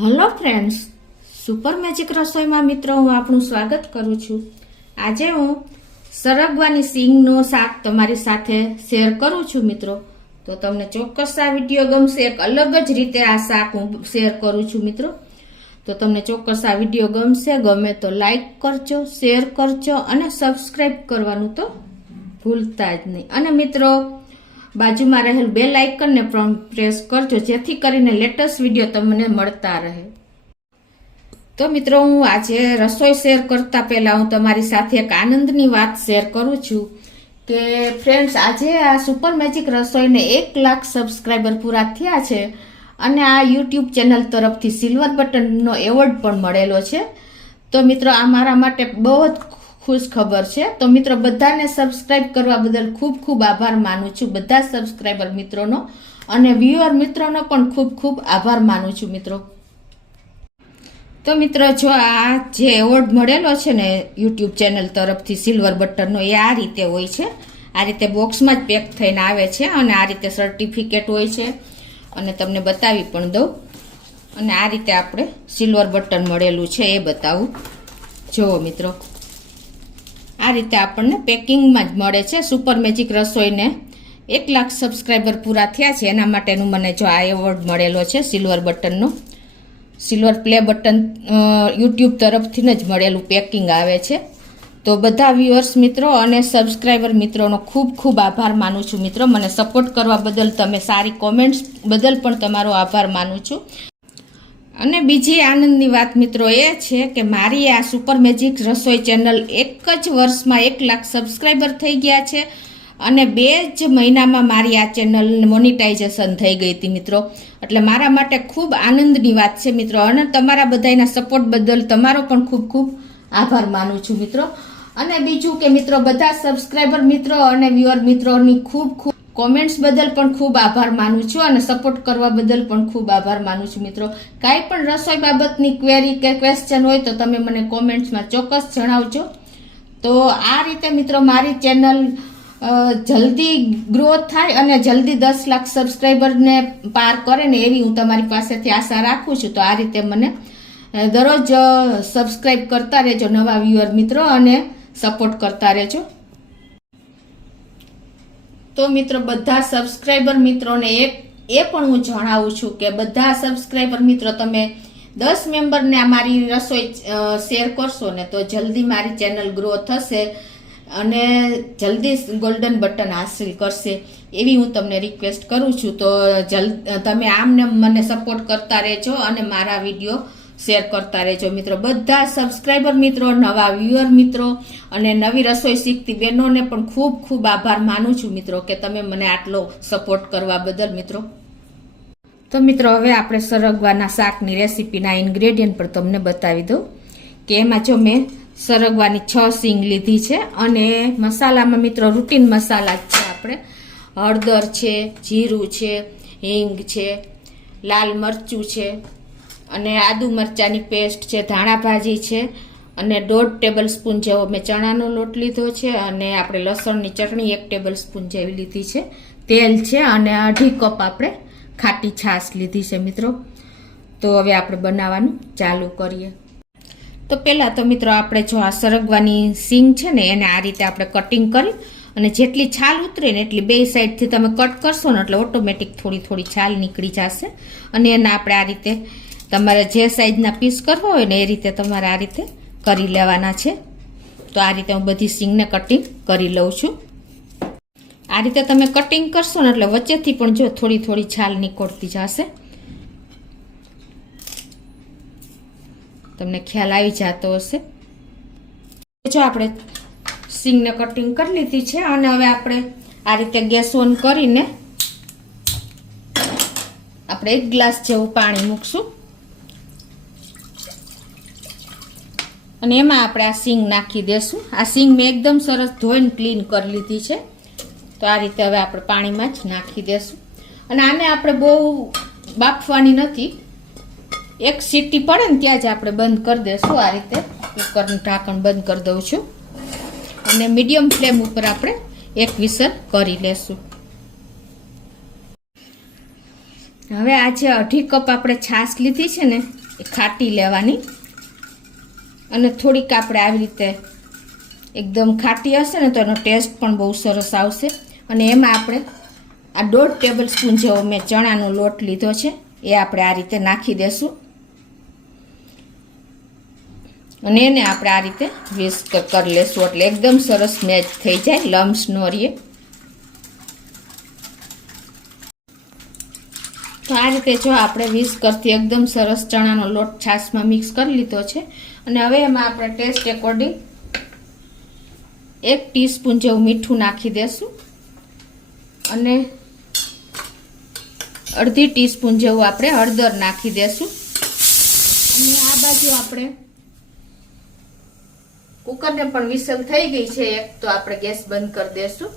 Hello friends, super magic રસોઈમાં મિત્રો હું આપનું સ્વાગત કરું છું। આજે હું સરગવાની સિંગનું શાક તમારી સાથે શેર કરું છું મિત્રો। તો તમને ચોક્કસ આ વિડીયો ગમશે। એક અલગ જ રીતે આ શાક હું શેર કરું છું મિત્રો। તો તમને ચોક્કસ આ વિડીયો ગમશે। ગમે તો લાઈક કરજો, શેર કરજો અને સબસ્ક્રાઈબ કરવાનું તો ભૂલતા જ નહીં। અને મિત્રો બાજુમાં રહેલ બેલ આઇકનને પણ પ્રેસ કરજો, જેથી કરીને લેટેસ્ટ વિડીયો તમને મળતા રહે। તો મિત્રો હું આજે રસોઈ શેર કરતા પહેલા હું તમારી સાથે એક આનંદની વાત શેર કરું છું કે ફ્રેન્ડ્સ, આજે આ સુપર મેજિક રસોઈને 1 લાખ સબસ્ક્રાઈબર પૂરા થયા છે અને આ યુટ્યુબ ચેનલ તરફથી સિલ્વર બટનનો એવોર્ડ પણ મળેલો છે। તો મિત્રો આ મારા માટે બહુ જ ખુશ ખબર છે। તો મિત્રો બધાને સબસ્ક્રાઇબ કરવા બદલ ખૂબ ખૂબ આભાર માનું છું, બધા સબસ્ક્રાઇબર મિત્રોનો અને વ્યુઅર મિત્રોનો પણ ખૂબ ખૂબ આભાર માનું છું મિત્રો। તો મિત્રો જો આ જે એવોર્ડ મળેલો છે ને યુટ્યુબ ચેનલ તરફથી સિલ્વર બટનનો, એ આ રીતે હોય છે। આ રીતે બોક્સમાં જ પેક થઈને આવે છે અને આ રીતે સર્ટિફિકેટ હોય છે અને તમને બતાવી પણ દઉં। અને આ રીતે આપણે સિલ્વર બટન મળેલું છે એ બતાવું। જુઓ મિત્રો, આ રીતે આપણને પેકિંગમાં જ મળે છે। સુપર મેજિક રસોઈને 1 લાખ સબસ્ક્રાઈબર પૂરા થયા છે એના માટેનું મને જો આ એવોર્ડ મળેલો છે સિલ્વર બટનનો। સિલ્વર પ્લે બટન યુટ્યુબ તરફથી જ મળેલું પેકિંગ આવે છે। તો બધા વ્યુઅર્સ મિત્રો અને સબસ્ક્રાઈબર મિત્રોનો ખૂબ ખૂબ આભાર માનું છું મિત્રો। મને સપોર્ટ કરવા બદલ, તમે સારી કોમેન્ટ્સ બદલ પણ તમારો આભાર માનું છું। અને બીજી આનંદની વાત મિત્રો એ છે કે મારી આ સુપર મેજિક રસોઈ ચેનલ એક જ વર્ષમાં 1 લાખ સબસ્ક્રાઈબર થઈ ગયા છે અને 2 જ મહિનામાં મારી આ ચેનલ મોનિટાઇઝેશન થઈ ગઈ હતી મિત્રો। એટલે મારા માટે ખૂબ આનંદની વાત છે મિત્રો। અને તમારા બધાના સપોર્ટ બદલ તમારો પણ ખૂબ ખૂબ આભાર માનું છું મિત્રો। અને બીજું કે મિત્રો બધા સબસ્ક્રાઈબર મિત્રો અને વ્યુઅર મિત્રોની ખૂબ ખૂબ કોમેન્ટ્સ બદલ પણ ખૂબ આભાર માનું છું અને સપોર્ટ કરવા બદલ પણ ખૂબ આભાર માનું છું મિત્રો। કાંઈ પણ રસોઈ બાબતની ક્વેરી કે ક્વેશ્ચન હોય તો તમે મને કોમેન્ટ્સમાં ચોક્કસ જણાવજો। તો આ રીતે મિત્રો મારી ચેનલ જલ્દી ગ્રોથ થાય અને જલ્દી 10 લાખ સબસ્ક્રાઈબરને પાર કરે ને એવી હું તમારી પાસેથી આશા રાખું છું। તો આ રીતે મને દરરોજ સબસ્ક્રાઈબ કરતા રહેજો નવા વ્યુઅર મિત્રો અને સપોર્ટ કરતા રહેજો। તો મિત્રો બધા સબસ્ક્રાઈબર મિત્રોને એ પણ હું જણાવું છું કે બધા સબસ્ક્રાઈબર મિત્રો તમે 10 મેમ્બરને આ મારી રસોઈ શેર કરશો ને તો જલ્દી મારી ચેનલ ગ્રો થશે અને જલ્દી ગોલ્ડન બટન હાસિલ કરશે એવી હું તમને રિક્વેસ્ટ કરું છું। તો તમે આમને મને સપોર્ટ કરતા રહેજો અને મારા વિડીયો શેર કરતા રહેજો મિત્રો। બધા સબસ્ક્રાઈબર મિત્રો, નવા વ્યુઅર મિત્રો અને નવી રસોઈ શીખતી બહેનોને પણ ખૂબ ખૂબ આભાર માનું છું મિત્રો કે તમે મને આટલો સપોર્ટ કરવા બદલ મિત્રો। તો મિત્રો હવે આપણે સરગવાના શાકની રેસીપીના ઇન્ગ્રેડિયન્ટ પર તમને બતાવી દઉં કે એમાં જો મેં સરગવાની 6 સિંગ લીધી છે અને મસાલામાં મિત્રો રૂટીન મસાલા જ છે આપણે। હળદર છે, જીરું છે, હિંગ છે, લાલ મરચું છે અને આદુ મરચાંની પેસ્ટ છે, ધાણા ભાજી છે અને 1.5 ટેબલ સ્પૂન જેવો મેં ચણાનો લોટ લીધો છે અને આપણે લસણની ચટણી 1 ટેબલ સ્પૂન જેવી લીધી છે, તેલ છે અને 2.5 કપ આપણે ખાટી છાશ લીધી છે મિત્રો। તો હવે આપણે બનાવવાનું ચાલુ કરીએ। તો પહેલાં તો મિત્રો આપણે જો આ સરગવાની સિંગ છે ને એને આ રીતે આપણે કટિંગ કરી અને જેટલી છાલ ઉતરે ને એટલી બે સાઈડથી તમે કટ કરશો ને એટલે ઓટોમેટિક થોડી થોડી છાલ નીકળી જશે અને એને આપણે આ રીતે તમારે જે સાઈઝના પીસ કરવા હોય ને એ રીતે તમારે આ રીતે કરી લેવાના છે। તો આ રીતે હું બધી સિંગને કટિંગ કરી લઉં છું। આ રીતે તમે કટિંગ કરશો ને એટલે વચ્ચેથી પણ જો થોડી થોડી છાલ નીકળતી જશે, તમને ખ્યાલ આવી જતો હશે। જો આપણે સિંગને કટિંગ કરી લીધી છે અને હવે આપણે આ રીતે ગેસ ઓન કરીને આપણે 1 ગ્લાસ જેવું પાણી મૂકશું અને એમાં આપણે આ સિંગ નાખી દેશું। આ સિંગ મેં એકદમ સરસ ધોઈને ક્લીન કરી લીધી છે। તો આ રીતે હવે આપણે પાણીમાં જ નાખી દેશું અને આને આપણે બહુ બાફવાની નથી, 1 સીટી પડે ને ત્યાં જ આપણે બંધ કરી દેશું। આ રીતે કુકરનું ઢાંકણ બંધ કરી દઉં છું અને મીડિયમ ફ્લેમ ઉપર આપણે 1 વિસલ કરી લેશું। હવે આ જે 2.5 કપ આપણે છાશ લીધી છે ને એ ખાટી લેવાની અને થોડીક આપણે આવી રીતે એકદમ ખાટી હશે ને તો એનો ટેસ્ટ પણ બહુ સરસ આવશે. અને એમાં આપણે આ 1.5 ટેબલ સ્પૂન જેવો મેં ચણાનો લોટ લીધો છે એ આપણે આ રીતે નાખી દેશું અને એને આપણે આ રીતે વિસ્ક કરી લેશું એટલે એકદમ સરસ મેચ થઈ જાય, લમ્સ ન રહે. તો આ રીતે જો આપણે વિસ્ક કરતી એકદમ સરસ ચણાનો લોટ છાશમાં મિક્સ કરી લીધો છે અને હવે એમાં આપણે ટેસ્ટ એકોર્ડિંગ 1 ટીસ્પૂન જેવું મીઠું નાખી દેશું અને અડધી ટીસ્પૂન જેવું આપણે હળદર નાખી દેશું. અને આ બાજુ આપણે કુકરને પણ વિસલ થઈ ગઈ છે એક, તો આપણે ગેસ બંધ કરી દેશું.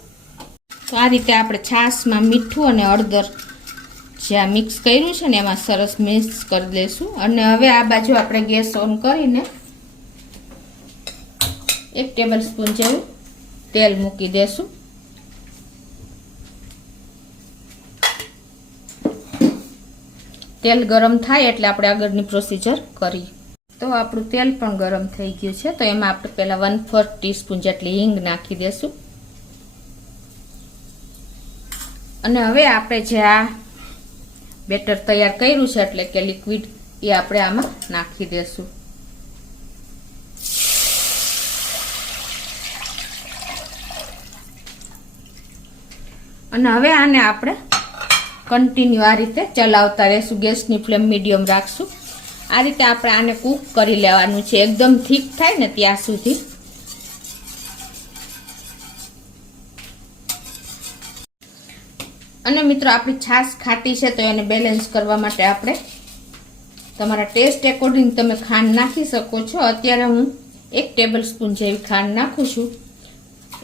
તો આ રીતે આપણે છાશમાં મીઠું અને હળદર જે આ મિક્સ કર્યું છે ને એમાં સરસ મિક્સ કરી દઈશું. અને હવે આ બાજુ આપણે ગેસ ઓન કરીને 1 ટેબલ સ્પૂન જેવું તેલ મૂકી દેશું. તેલ ગરમ થાય એટલે આપણે આગળની પ્રોસીજર કરી. તો આપણું તેલ પણ ગરમ થઈ ગયું છે તો એમાં આપણે પહેલા 1/4 ટીસ્પૂન જેટલી હિંગ નાખી દેશું. અને હવે આપણે જે આ બેટર તૈયાર કર્યું છે એટલે કે લિક્વિડ એ આપણે આમાં નાખી દેશું. અને હવે આને આપણે કન્ટિન્યુ આ રીતે ચલાવતા રહેશું, ગેસની ફ્લેમ મીડિયમ રાખશું. આ રીતે આપણે આને કૂક કરી લેવાનું છે એકદમ થીક થાય ને ત્યાં સુધી. અને મિત્રો આપણી છાશ ખાટી છે તો એને બેલેન્સ કરવા માટે આપણે તમારા ટેસ્ટ એકોર્ડિંગ તમે ખાંડ નાખી શકો છો. અત્યારે હું 1 ટેબલ સ્પૂન જેવી ખાંડ નાખું છું.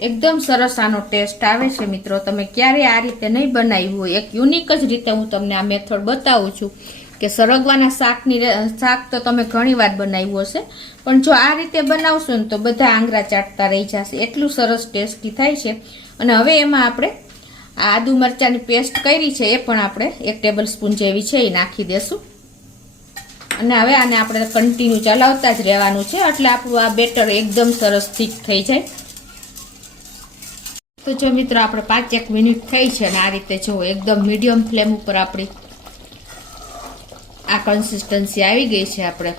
એકદમ સરસ આનો ટેસ્ટ આવે છે મિત્રો. તમે ક્યારેય આ રીતે નહીં બનાવ્યું હોય, એક યુનિક જ રીતે હું તમને આ મેથડ બતાવું છું કે સરગવાના શાક તો તમે ઘણી વાર બનાવ્યું હશે, પણ જો આ રીતે બનાવશો ને તો બધા આંગળા ચાટતા રહી જશે, એટલું સરસ ટેસ્ટી થાય છે. અને હવે એમાં આપણે આદુ મરચાંની પેસ્ટ કરી છે એ પણ આપણે 1 ટેબલ સ્પૂન જેવી છે એ નાખી દેશું. અને હવે આને આપણે કન્ટિન્યુ ચલાવતા જ રહેવાનું છે એટલે આપણું આ બેટર એકદમ સરસ થીક થઈ જાય. તો જો મિત્રો આપણે 5-1 મિનિટ થઈ છે અને આ રીતે જો એકદમ મીડિયમ ફ્લેમ ઉપર આપણી આ કન્સિસ્ટન્સી આવી ગઈ છે. આપણે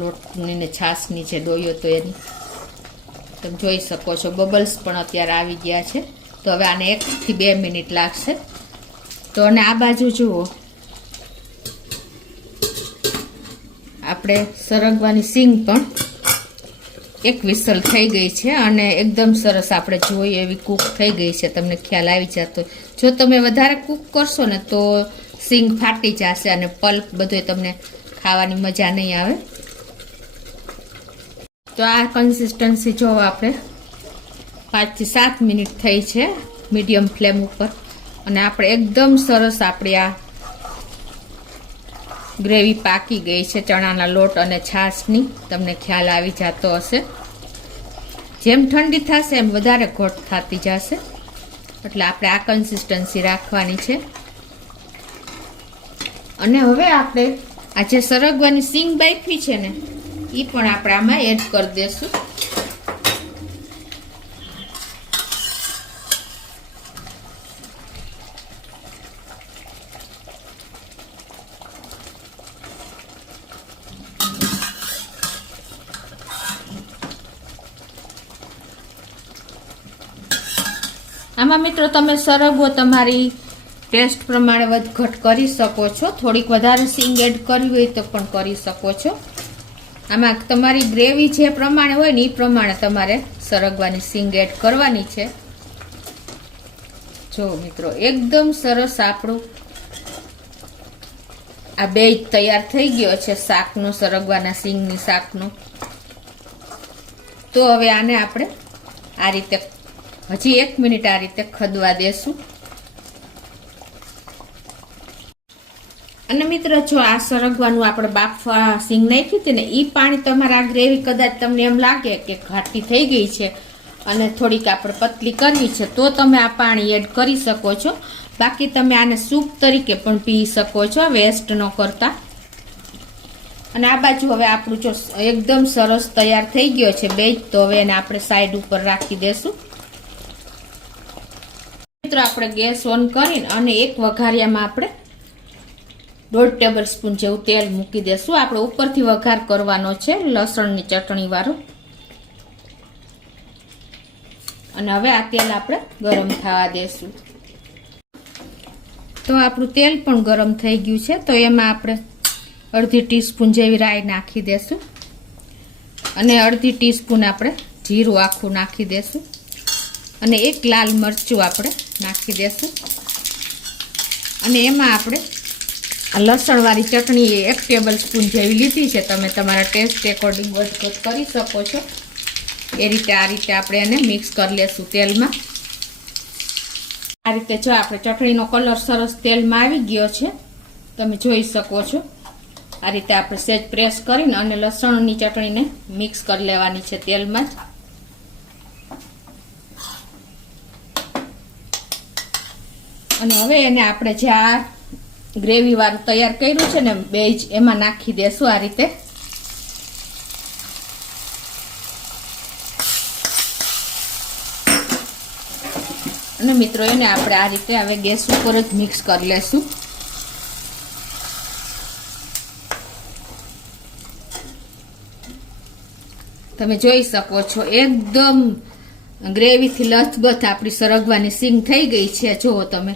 લોટની ને છાશની જે ડોયો તો એની તમે જોઈ શકો છો બબલ્સ પણ અત્યારે આવી ગયા છે. તો હવે આને 1 થી 2 મિનિટ લાગશે. તો અને આ બાજુ જુઓ આપણે સરગવાની સિંગ પણ 1 વિસલ થઈ ગઈ છે અને એકદમ સરસ આપણે જોઈએ એવી કૂક થઈ ગઈ છે. તમને ખ્યાલ આવી જતો, જો તમે વધારે કૂક કરશો ને તો સિંગ ફાટી જશે અને પલ્પ બધો તમને ખાવાની મજા નહીં આવે. તો આ કન્સિસ્ટન્સી જો આપણે 5 થી 7 મિનિટ થઈ છે મીડિયમ ફ્લેમ ઉપર અને આપણે એકદમ સરસ આપણી આ ગ્રેવી પાકી ગઈ છે ચણાના લોટ અને છાશની. તમને ખ્યાલ આવી જતો હશે. જેમ ઠંડી થશે એમ વધારે ઘોટ થતી જશે એટલે આપણે આ કન્સિસ્ટન્સી રાખવાની છે. અને હવે આપણે આ જે સરગવાની સિંગ બાફી છે ને એ પણ આપણે આમાં એડ કરી દઈશું. આમાં મિત્રો તમે સરગવો તમારી ટેસ્ટ પ્રમાણે વધઘટ કરી શકો છો. થોડીક વધારે સિંગ એડ કરવી હોય તો પણ કરી શકો છો. આમાં તમારી ગ્રેવી જે પ્રમાણે હોય ને એ પ્રમાણે તમારે સરગવાની સિંગ એડ કરવાની છે. જો મિત્રો એકદમ સરસ આપણું આ બેજ તૈયાર થઈ ગયો છે શાકનો, સરગવાના સિંગની શાકનો. તો હવે આને આપણે આ રીતે હજી 1 મિનિટ આ રીતે ખદવા દેશું. અને મિત્રો જો આ સરગવાનું આપણે બાફવા સિંગ નાખી હતી ને એ પાણી તમારા આ ગ્રેવી કદાચ તમને એમ લાગે કે ઘાટી થઈ ગઈ છે અને થોડીક આપણે પતલી કરવી છે તો તમે આ પાણી એડ કરી શકો છો. બાકી તમે આને સૂપ તરીકે પણ પી શકો છો વેસ્ટ ન કરતા. અને આ બાજુ હવે આપણું જો એકદમ સરસ તૈયાર થઈ ગયો છે બેજ, તો હવે એને આપણે સાઈડ ઉપર રાખી દેશું. મિત્રો આપણે ગેસ ઓન કરીને અને એક વઘારિયામાં આપણે 1.5 ટેબલ સ્પૂન જેવું તેલ મૂકી દેશું. આપણે ઉપરથી વઘાર કરવાનો છે લસણની ચટણી વાળો. અને હવે આ તેલ આપણે ગરમ થવા દેશું. તો આપણું તેલ પણ ગરમ થઈ ગયું છે, તો એમાં આપણે 1/2 ટીસ્પૂન જેવી રાઈ નાખી દેશું અને 1/2 ટીસ્પૂન આપણે જીરું આખું નાખી દેશું અને એક લાલ મરચું આપણે નાખી દેશું. અને એમાં આપણે લસણવાળી ચટણી 1 ટેબલ સ્પૂન જેવી લીધી છે. તમે તમારા ટેસ્ટ એકોર્ડિંગ વધઘટ કરી શકો છો. એ રીતે આ રીતે આપણે એને મિક્સ કરી લેશું તેલમાં. આ રીતે જો આપણે ચટણીનો કલર સરસ તેલમાં આવી ગયો છે, તમે જોઈ શકો છો. આ રીતે આપણે સેજ પ્રેસ કરીને અને લસણની ચટણીને મિક્સ કરી લેવાની છે તેલમાં જ. અને હવે એને આપણે જે આ ગ્રેવી વાળું તૈયાર કર્યું છે ને બેજ, એમાં નાખી દેશું આ રીતે. અને મિત્રો એને આપણે આ રીતે હવે ગેસ ઉપર જ મિક્સ કરી લેશું. તમે જોઈ શકો છો એકદમ ગ્રેવીથી લથબથ આપણી સરગવાની સીંગ થઈ ગઈ છે, જુઓ તમે.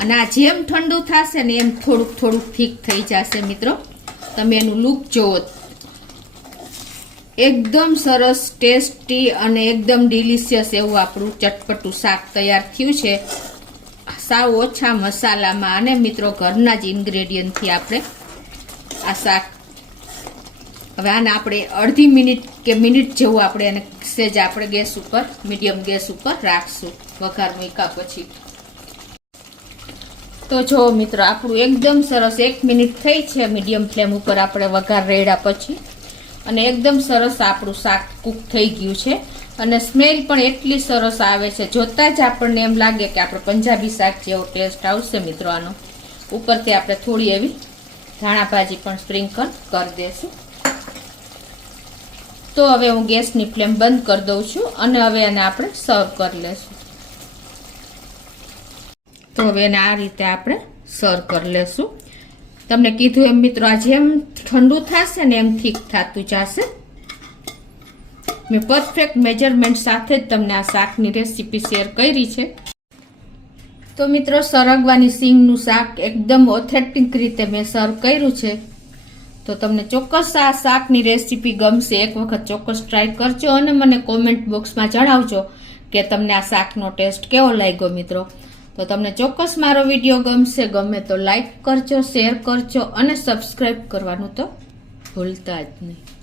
અને આ જેમ ઠંડુ થશે ને એમ થોડુંક થોડુંક ઠીક થઈ જશે મિત્રો. તમે એનું લુક જુઓ, એકદમ સરસ ટેસ્ટી અને એકદમ ડિલિશિયસ એવું આપણું ચટપટું શાક તૈયાર થયું છે, સાવ ઓછા મસાલામાં. અને મિત્રો ઘરના જ ઇન્ગ્રેડિયન્ટથી આપણે આ શાક. હવે આને આપણે અડધી મિનિટ કે મિનિટ જેવું આપણે એને સેજ આપણે ગેસ ઉપર મીડિયમ ગેસ ઉપર રાખશું વઘાર મૂક્યા પછી. તો જો મિત્રો આપણું એકદમ સરસ 1 મિનિટ થઈ છે મીડિયમ ફ્લેમ ઉપર આપણે વઘાર રેડ્યા પછી. અને એકદમ સરસ આપણું શાક કૂક થઈ ગયું છે અને સ્મેલ પણ એટલી સરસ આવે છે. જોતા જ આપણને એમ લાગે કે આપણે પંજાબી શાક જેવો ટેસ્ટ આવશે મિત્રો આનો. ઉપરથી આપણે થોડી એવી ધાણા ભાજી પણ સ્પ્રિંકલ કરી દઈશું. તો હવે હું ગેસની ફ્લેમ બંધ કરી દઉં છું અને હવે એને આપણે સર્વ કરી લેશું. તો હવે એને આ રીતે આપણે સર્વ કરી લેશું. તમને કીધું એમ મિત્રો, આ જેમ ઠંડુ થશે ને એમ ઠીક થતું જશે. મેં પરફેક્ટ મેજરમેન્ટ સાથે જ તમને આ શાકની રેસીપી શેર કરી છે. તો મિત્રો સરગવાની સીંગનું શાક એકદમ ઓથેન્ટિક રીતે મેં સર્વ કર્યું છે. તો તમને ચોક્કસ આ શાકની રેસીપી ગમશે. એક વખત ચોક્કસ ટ્રાય કરજો અને મને કોમેન્ટ બોક્સમાં જણાવજો કે તમને આ શાકનો ટેસ્ટ કેવો લાગ્યો મિત્રો. તો તમને ચોક્કસ મારો વિડીયો ગમશે. ગમે તો લાઈક કરજો, શેર કરજો અને સબસ્ક્રાઈબ કરવાનું તો ભૂલતા જ નહીં.